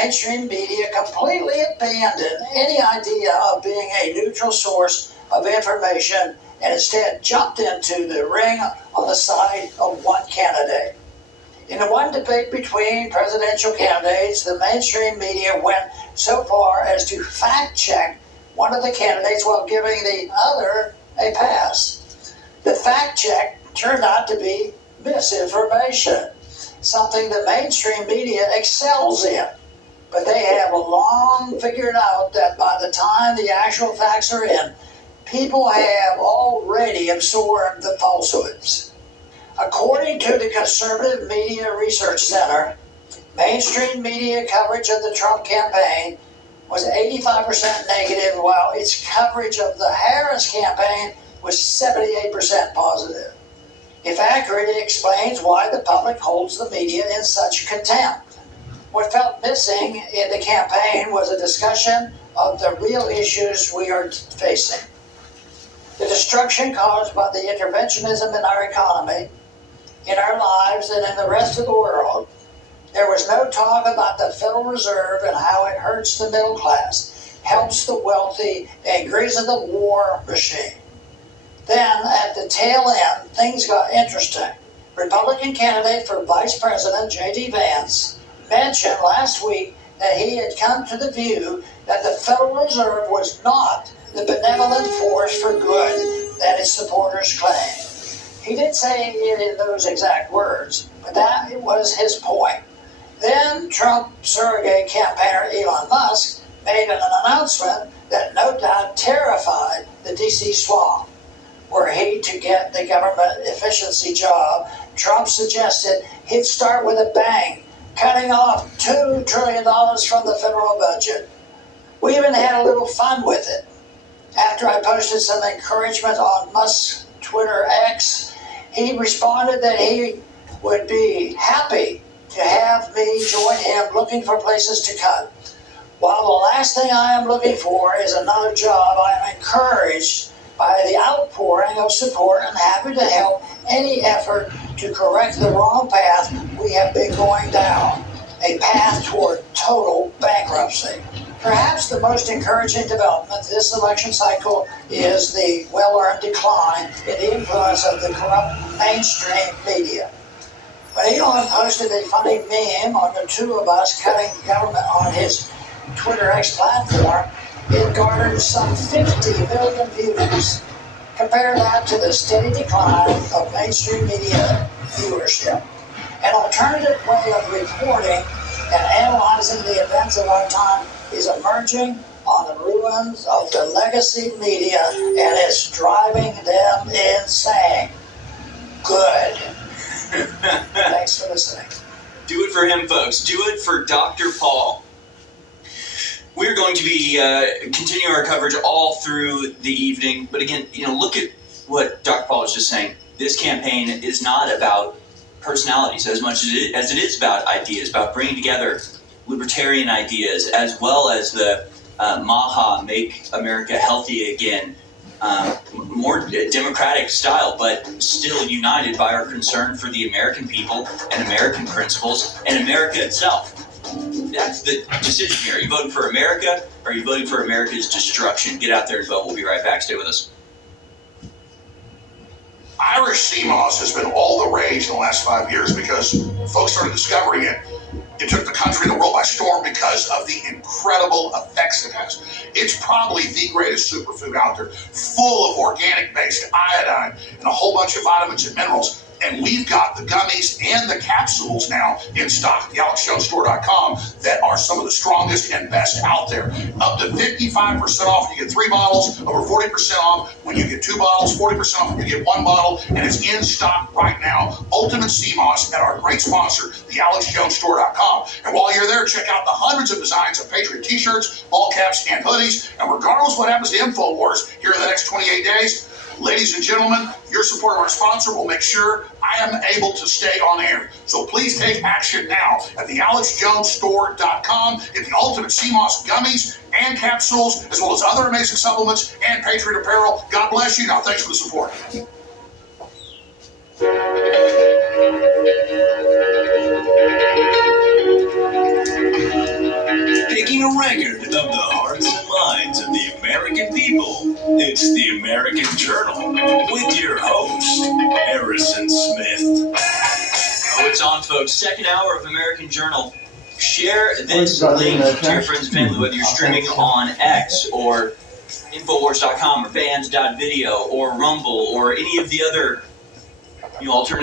mainstream media completely abandoned any idea of being a neutral source of information and instead jumped into the ring on the side of one candidate. In the one debate between presidential candidates, the mainstream media went so far as to fact-check one of the candidates while giving the other a pass. The fact-check turned out to be misinformation, something the mainstream media excels in. But they have long figured out that by the time the actual facts are in, people have already absorbed the falsehoods. According to the Conservative Media Research Center, mainstream media coverage of the Trump campaign was 85% negative, while its coverage of the Harris campaign was 78% positive. If accurate, it explains why the public holds the media in such contempt. What felt missing in the campaign was a discussion of the real issues we are facing. The destruction caused by the interventionism in our economy, in our lives, and in the rest of the world. There was no talk about the Federal Reserve and how it hurts the middle class, helps the wealthy, and greases the war machine. Then, at the tail end, things got interesting. Republican candidate for Vice President J.D. Vance mentioned last week that he had come to the view that the Federal Reserve was not the benevolent force for good that its supporters claim. He didn't say it in those exact words, but that was his point. Then Trump surrogate campaigner Elon Musk made an announcement that no doubt terrified the D.C. swamp. Were he to get the government efficiency job, Trump suggested he'd start with a bang, cutting off $2 trillion from the federal budget. We even had a little fun with it. After I posted some encouragement on Musk's Twitter X, he responded that he would be happy to have me join him looking for places to cut. While the last thing I am looking for is another job, I am encouraged by the outpouring of support and happy to help any effort to correct the wrong path we have been going down, a path toward total bankruptcy. Perhaps the most encouraging development this election cycle is the well-earned decline in the influence of the corrupt mainstream media. When Elon posted a funny meme on the two of us cutting government on his Twitter X platform, it garnered some 50 million views. Compare that to the steady decline of mainstream media viewership. An alternative way of reporting and analyzing the events of our time is emerging on the ruins of the legacy media, and it's driving them insane. Good. Thanks for listening. Do it for him, folks. Do it for Dr. Paul. We're going to be continuing our coverage all through the evening. But again, look at what Dr. Paul was just saying. This campaign is not about personalities as much as it is about ideas, about bringing together libertarian ideas, as well as the MAHA, Make America Healthy Again, more democratic style, but still united by our concern for the American people and American principles and America itself. That's the decision here. Are you voting for America, or are you voting for America's destruction? Get out there and vote. We'll be right back. Stay with us. Irish sea moss has been all the rage in the last 5 years because folks started discovering it. It took the country and the world by storm because of the incredible effects it has. It's probably the greatest superfood out there, full of organic-based iodine and a whole bunch of vitamins and minerals. And we've got the gummies and the capsules now in stock at thealexjonesstore.com that are some of the strongest and best out there. Up to 55% off when you get 3 bottles, over 40% off when you get 2 bottles, 40% off when you get 1 bottle, and it's in stock right now. Ultimate Sea Moss at our great sponsor, thealexjonesstore.com. And while you're there, check out the hundreds of designs of Patriot t-shirts, ball caps, and hoodies. And regardless of what happens to InfoWars here in the next 28 days, ladies and gentlemen, your support of our sponsor will make sure I am able to stay on air. So please take action now at thealexjonesstore.com. Get the Ultimate Sea Moss gummies and capsules, as well as other amazing supplements and Patriot apparel. God bless you. Now, thanks for the support. breaking a record of the hearts and minds of the American people. It's the American Journal with your host, Harrison Smith. Oh, it's on, folks. Second hour of American Journal. Share this link to your friends and family, whether you're streaming on X or Infowars.com or Bands.video or Rumble or any of the other alternative